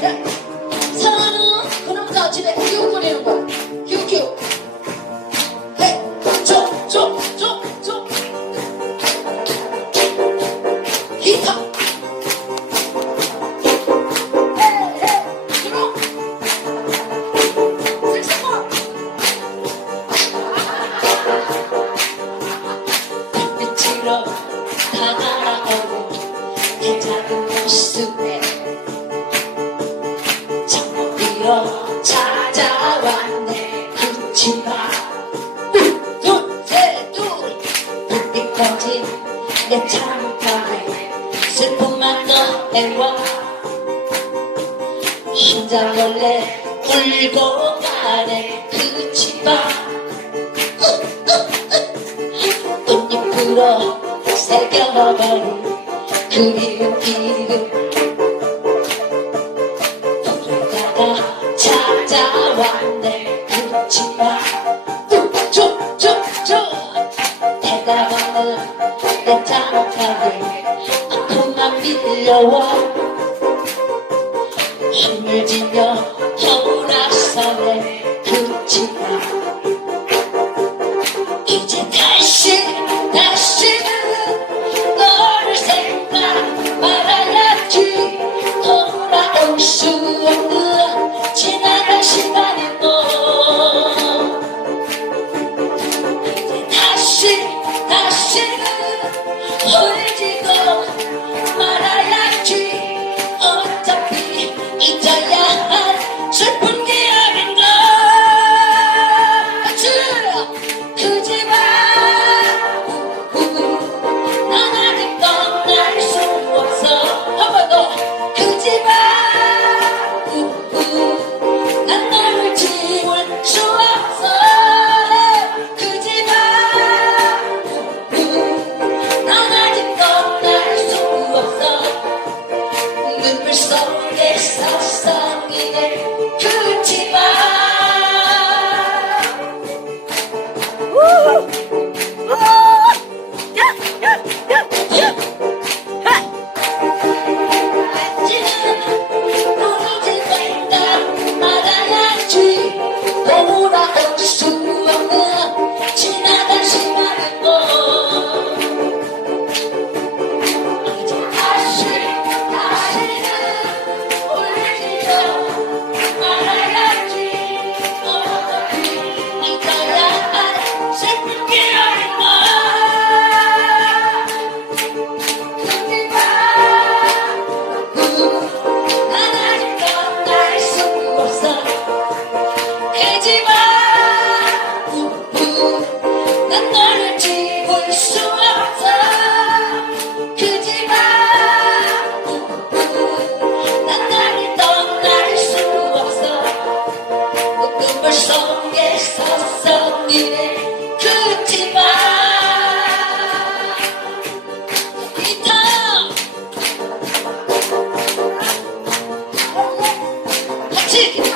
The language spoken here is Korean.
Yeah. 너 찾아왔네. 그치마 뚜뚜뚜뚜 붓빛 꺼진 내 창가에 슬픔만 꺼내와. 심장 몰래 울고 가네. 그치마 꽃잎으로 새겨버린 그리운 이름. 내 장타를 아픔만 밀려와 힘을 지며 겨울 앞선에 그치다 이제 다시 다시는 너를 생각 말아야지 돌아올 수 güneş taştan gider. ছি